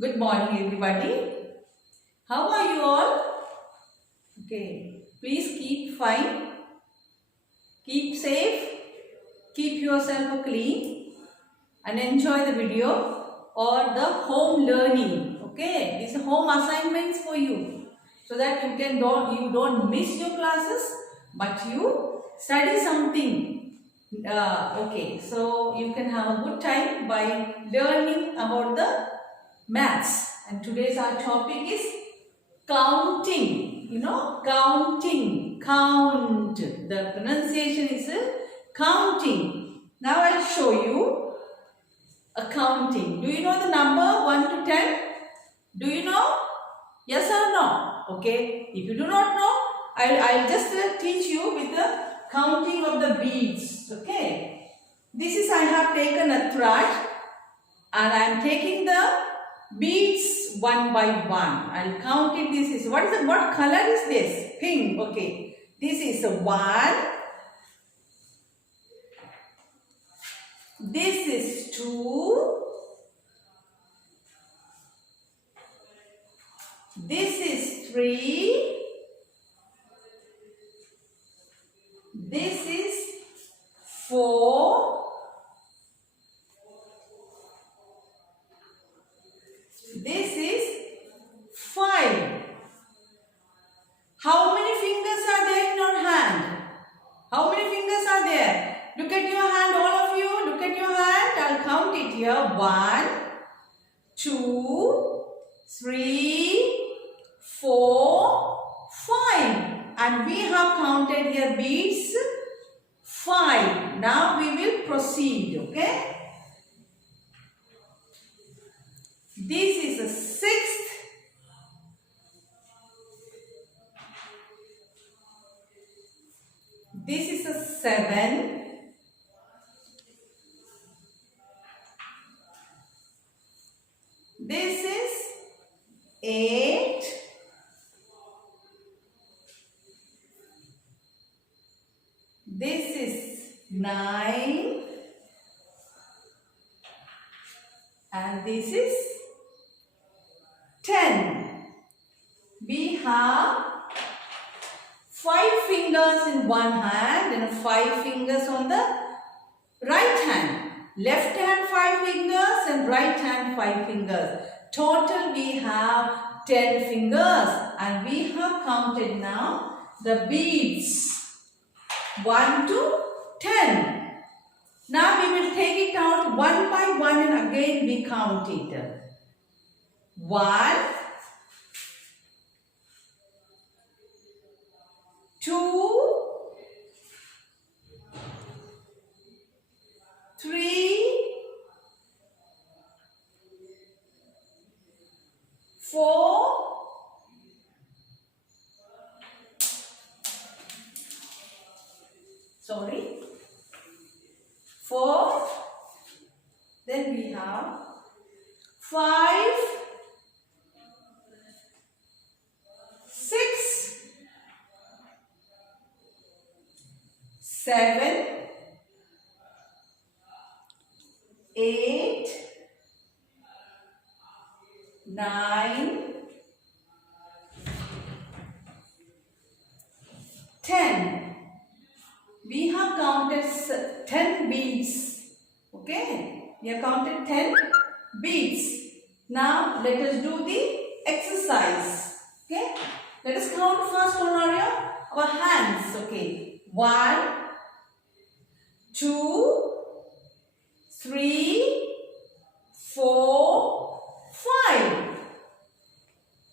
Good morning, everybody. How are you all? Okay. Please keep fine, keep safe, keep yourself clean, and enjoy the video or the home learning. Okay. These are home assignments for you, so that you don't miss your classes, but you study something. Okay. So you can have a good time by learning about the maths. And today's our topic is counting. Counting. Count. The pronunciation is counting. Now I'll show you a counting. Do you know the number 1 to 10? Do you know? Yes or no? Okay. If you do not know, I'll just teach you with the counting of the beads. Okay. This is, I have taken a thread and I am taking the beads one by one. I'll count it. What color is this? Pink. Okay. This is 1. This is 2. This is 3. This is 4. This is 5. How many fingers are there in your hand? How many fingers are there? Look at your hand, all of you. Look at your hand. I'll count it here. 1, 2, 3, 4, 5. And we have counted here beads 5. Now we will proceed. Okay. This is a 6th. This is a 7. This is 8. This is 9. And this is 10. We have 5 fingers in one hand and 5 fingers on the right hand. Left hand 5 fingers and right hand 5 fingers. Total we have 10 fingers, and we have counted now the beads 1 to 10. Now we will take it out one by one and again we count it. 1, 2, 3, 4, 4. Then we have 5, 6, 7, 8, 9, 10. We have counted 10 beads. Okay. We have counted 10 beads. Now let us do the exercise. Okay. Let us count first on our hands. Okay. 1, 2, 3, 4, 5,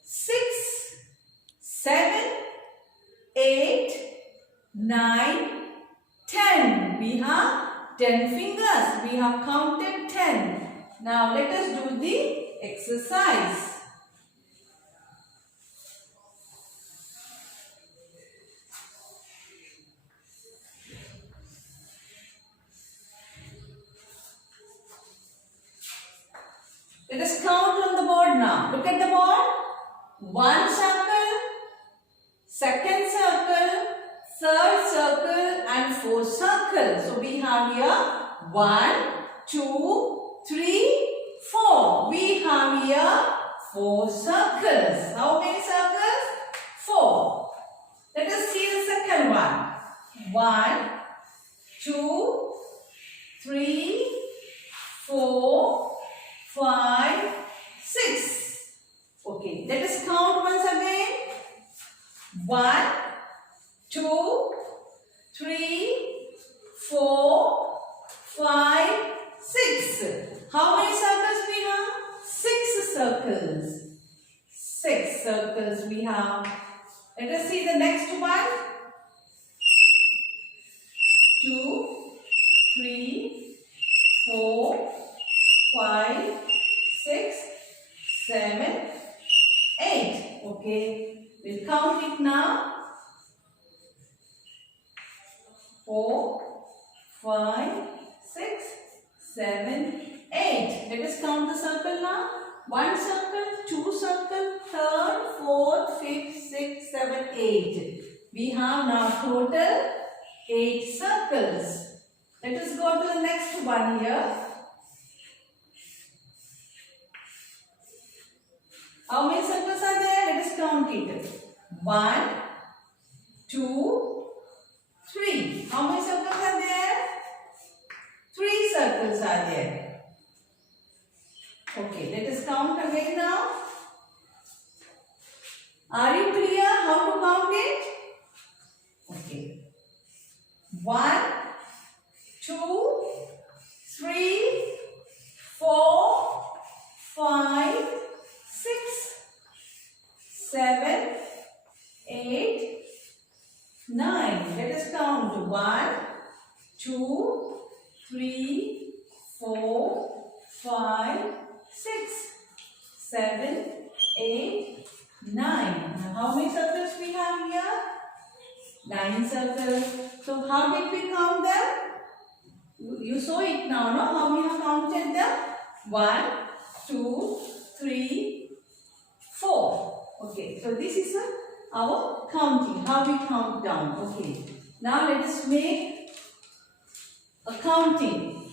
6, 7, 8, 9, 10. We have 10 fingers. We have counted 10. Now let us do the exercise. Let us count on the board now. Look at the board. 1 circle, 2nd circle, 3rd circle and 4th circle. So we have here 1, 2, 3, 4. We have here 4 circles. How many circles? 4. Let us see the second one. 1, 2, 3, 4, 5, 6. Okay, let us count once again. 1, 2, 3, 4, 5, 6. How many circles we have? 6 circles. 6 circles we have. Let us see the next one. 2, 3, 4, 5, 6, 7, 8. Okay, we'll count it now. 4, 5, 6, 7, 8. Let us count the circle now. 1 circle, 2 circle, 3rd, 4th, 5th, 6th, 7th, 8. We have now total 8 circles. Let us go to the next one here. How many circles are there? Let us count it. 1, 2, 3. How many circles are there? 3 circles are there. Okay, let us count again now. Are you clear how to count it? Okay. 1, 2, 3, 4, 5, 6, 7, 8, 9. Let us count. 1, 2, 3, 4, 5, 6, 7, 8, 9. Now, how many circles we have here? 9 circles. So, how did we count them? You saw it now, no? How we have counted them? 1, 2, 3, 4. Okay, so this is our counting, how we count down. Okay, now let us make a counting.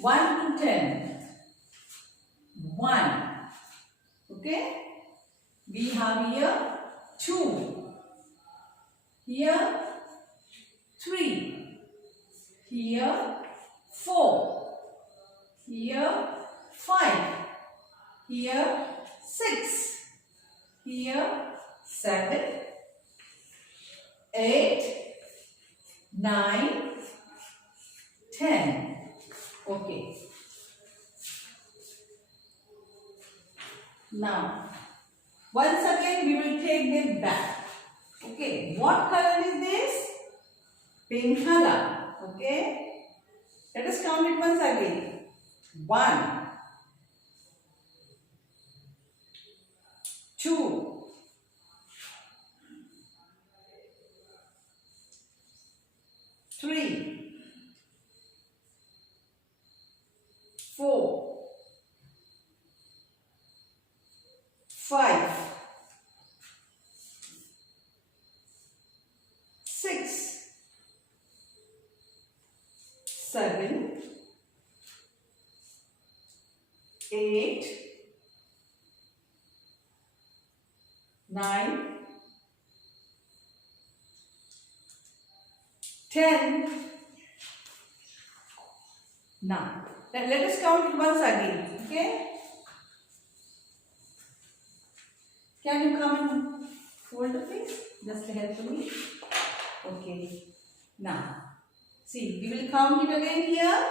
1 to 10. 1. Okay, we have here 2. Here 3. Here 4. Here 5. Here 6. Here 7, 8, 9, 10. Okay. Now, once again we will take them back. Okay. What color is this? Pink color. Okay. Let us count it once again. 1, 2, 3, 4, 5, 6, 7, 8, 9, 10. Now, let us count it once again. Okay? Can you come and hold the please? Just help me. Okay. Now, see, we will count it again here.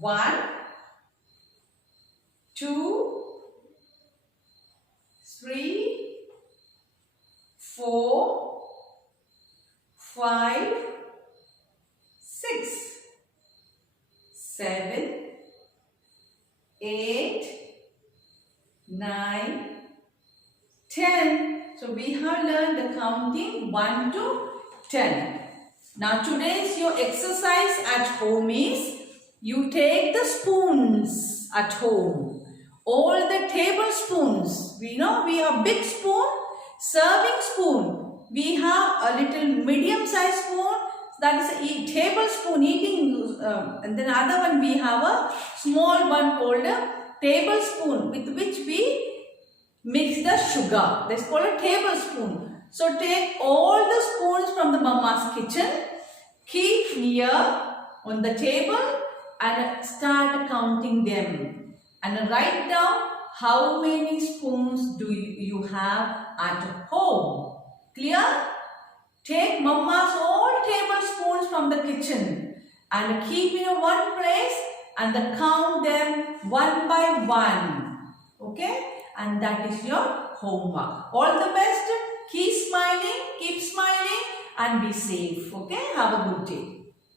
1, 2, 3, 4, 5, 6, 7, 8, 9, 10. So we have learned the counting 1 to 10. Now today's your exercise at home is you take the spoons at home. All the tablespoons. We know we have big spoon, serving spoon. We have a little medium sized spoon. That is a tablespoon eating. And then other one we have a small one called a tablespoon with which we mix the sugar. That's called a tablespoon. So take all the spoons from the mama's kitchen, keep near on the table and start counting them. And write down how many spoons do you have at home. Clear? Take mama's all tablespoons from the kitchen and keep in one place and count them one by one. Okay? And that is your homework. All the best. Keep smiling and be safe. Okay? Have a good day.